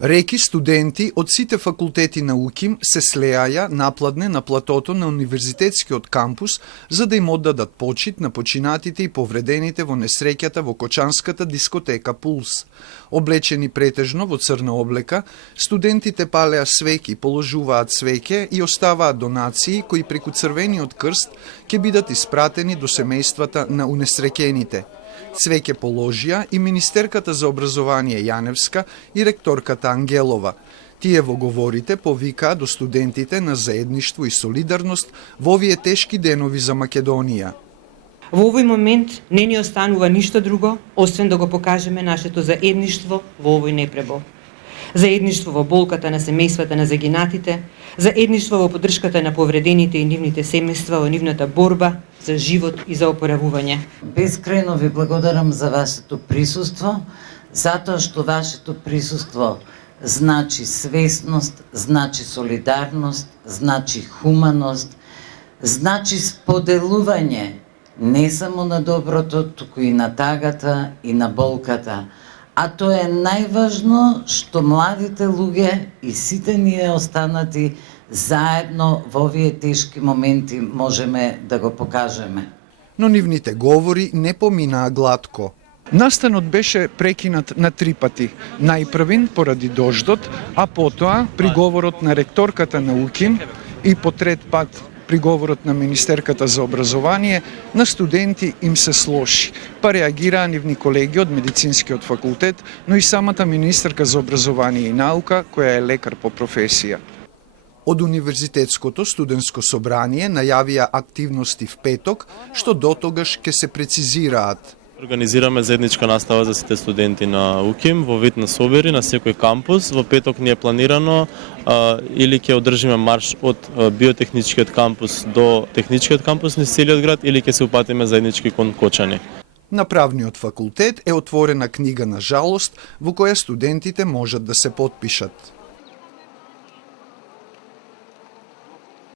Реки студенти од сите факултети на УКИМ се слеаја напладне на платото на универзитетскиот кампус за да им оддадат почит на починатите и повредените во несреќата во кочанската дискотека Пулс. Облечени претежно во црна облека, студентите палеа свеќи, положуваат свеќе и оставаат донации кои преку Црвениот крст ќе бидат испратени до семејствата на унесреќените. Цвеќе положија и министерката за образование Јаневска и ректорката Ангелова. Тие во говорите повикаа до студентите на заедништво и солидарност во овие тешки денови за Македонија. Во овој момент не ни останува ништо друго, освен да го покажеме нашето заедништво во овој непребол. Заедништво во болката на семејствата на загинатите, заедништво во поддршката на повредените и нивните семејства во нивната борба за живот и за опоравување. Бескрајно ви благодарам за вашето присуство, затоа што вашето присуство значи свесност, значи солидарност, значи хуманост, значи споделување не само на доброто, туку и на тагата и на болката. А тоа е најважно што младите луѓе и сите ние останати заедно во овие тешки моменти можеме да го покажеме. Но нивните говори не поминаа глатко. Настанот беше прекинат на 3 пати. Најпрвин поради дождот, а потоа приговорот на ректорката на УКИМ и по трет пат приговорот на министерката за образование на студенти им се слоши, па реагираа нивни колеги од медицинскиот факултет, но и самата министерка за образование и наука, која е лекар по професија. Од универзитетското студентско собрание најавија активности в петок, што дотогаш ќе се прецизираат. Организираме заедничка настава за сите студенти на УКИМ во вид на собери на секој кампус. Во петок ни е планирано или ќе одржиме марш од биотехничкиот кампус до техничкиот кампус низ целиот град или ќе се упатиме заеднички кон Кочани. На правниот факултет е отворена книга на жалост во која студентите можат да се потпишат.